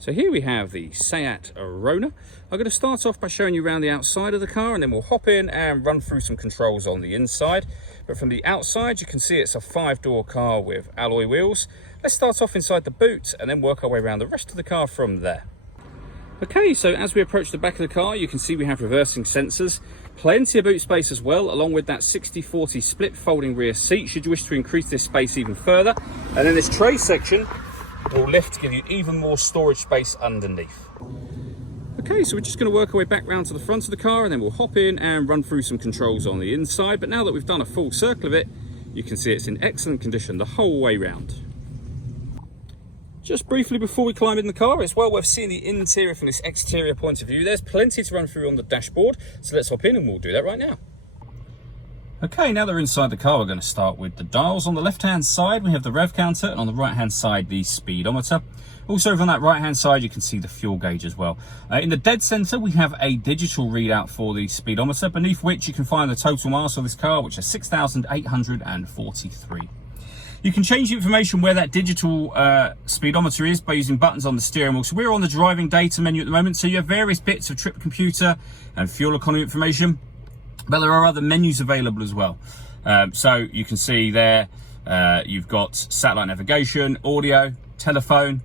So here we have the Seat Arona. I'm going to start off by showing you around the outside of the car, and then we'll hop in and run through some controls on the inside. But from the outside, you can see it's a 5-door car with alloy wheels. Let's start off inside the boot and then work our way around the rest of the car from there. Okay, so as we approach the back of the car, you can see we have reversing sensors, plenty of boot space as well, along with that 60/40 split folding rear seat should you wish to increase this space even further. And then this tray section will lift to give you even more storage space underneath. Okay, so we're just going to work our way back round to the front of the car, and then we'll hop in and run through some controls on the inside. But now that we've done a full circle of it, you can see it's in excellent condition the whole way round. Just briefly before we climb in the car, it's well worth seeing the interior from this exterior point of view. There's plenty to run through on the dashboard, so let's hop in and we'll do that right now. Okay, now that we're inside the car, we're going to start with the dials. On the left-hand side, we have the rev counter, and on the right-hand side, the speedometer. Also, over on that right-hand side, you can see the fuel gauge as well. In the dead center, we have a digital readout for the speedometer, beneath which you can find the total miles of this car, which is 6,843. You can change the information where that digital speedometer is by using buttons on the steering wheel. So we're on the driving data menu at the moment, so you have various bits of trip computer and fuel economy information. But there are other menus available as well. So you can see there, you've got satellite navigation, audio, telephone.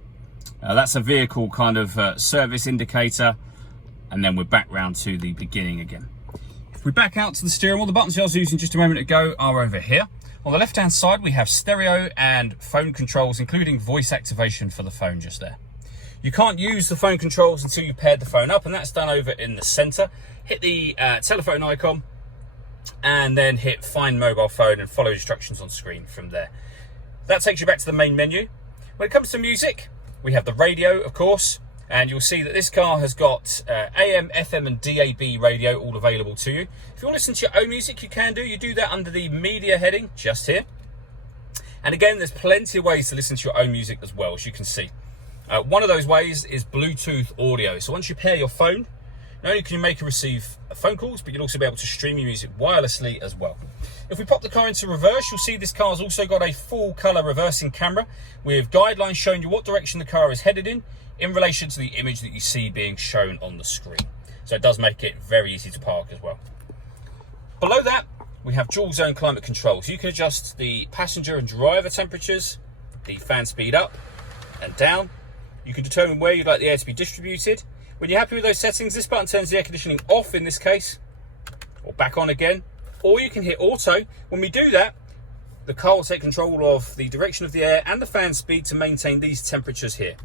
That's a vehicle kind of service indicator. And then we're back round to the beginning again. If we back out to the steering wheel, the buttons I was using just a moment ago are over here. On the left-hand side, we have stereo and phone controls, including voice activation for the phone just there. You can't use the phone controls until you paired the phone up, and that's done over in the center. Hit the telephone icon, and then hit find mobile phone and follow instructions on screen from there. That takes you back to the main menu. When it comes to music, we have the radio, of course, and you'll see that this car has got AM, FM and DAB radio all available to you. If you want to listen to your own music, you can do. You do that under the media heading just here. And again, there's plenty of ways to listen to your own music as well, as you can see. One of those ways is Bluetooth audio. So once you pair your phone, not only can you make and receive phone calls, but you'll also be able to stream your music wirelessly as well. If we pop the car into reverse, you'll see this car's also got a full color reversing camera with guidelines showing you what direction the car is headed in relation to the image that you see being shown on the screen. So it does make it very easy to park as well. Below that, we have dual zone climate control. So you can adjust the passenger and driver temperatures, the fan speed up and down. You can determine where you'd like the air to be distributed. When you're happy with those settings, this button turns the air conditioning off in this case, or back on again, or you can hit auto. When we do that, the car will take control of the direction of the air and the fan speed to maintain these temperatures here.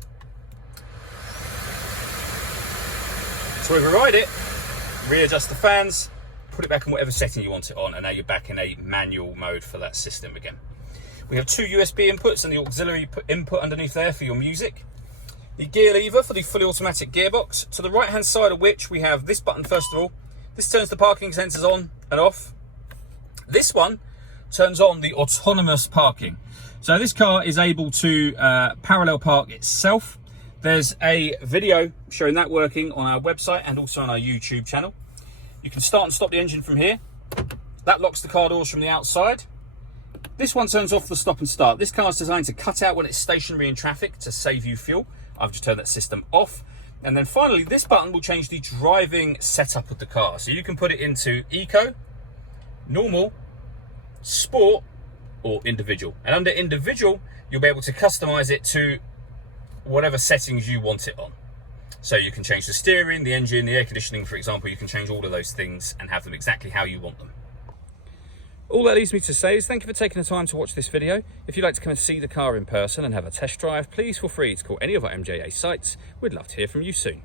So override it, readjust the fans, put it back in whatever setting you want it on, and now you're back in a manual mode for that system again. We have two USB inputs and the auxiliary input underneath there for your music. The gear lever for the fully automatic gearbox, to the right hand side of which we have this button first of all. This turns the parking sensors on and off. This one turns on the autonomous parking. So this car is able to parallel park itself. There's a video showing that working on our website and also on our YouTube channel. You can start and stop the engine from here. That locks the car doors from the outside. This one turns off the stop and start. This car is designed to cut out when it's stationary in traffic to save you fuel. I've just turned that system off. And then finally, this button will change the driving setup of the car. So you can put it into eco, normal, sport, or individual. And under individual, you'll be able to customize it to whatever settings you want it on. So you can change the steering, the engine, the air conditioning, for example. You can change all of those things and have them exactly how you want them. All that leaves me to say is thank you for taking the time to watch this video. If you'd like to come and see the car in person and have a test drive, please feel free to call any of our MJA sites. We'd love to hear from you soon.